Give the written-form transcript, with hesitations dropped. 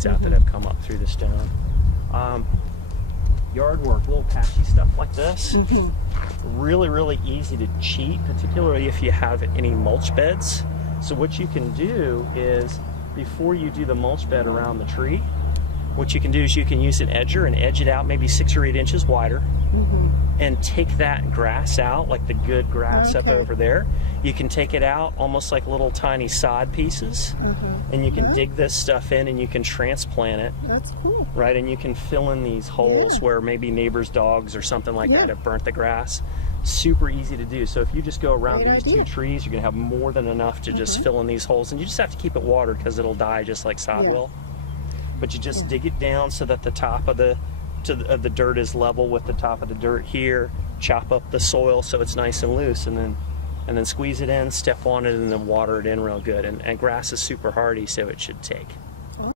weeds out that have come up through the stone. Yard work, little patchy stuff like this. Really, really easy to cheat, particularly if you have any mulch beds. So what you can do is, before you do the mulch bed around the tree, what you can do is you can use an edger and edge it out maybe 6 or 8 inches wider, and take that grass out, like the good grass up over there. You can take it out almost like little tiny sod pieces, and you can dig this stuff in and you can transplant it. That's cool. Right, and you can fill in these holes where maybe neighbors' dogs or something like that have burnt the grass. Super easy to do. So if you just go around these 2 trees, you're gonna have more than enough to just fill in these holes, and you just have to keep it watered because it'll die just like sod will. But you just dig it down so that the top of the dirt is level with the top of the dirt here. Chop up the soil so it's nice and loose, and then squeeze it in, step on it, and then water it in real good. And grass is super hardy, so it should take.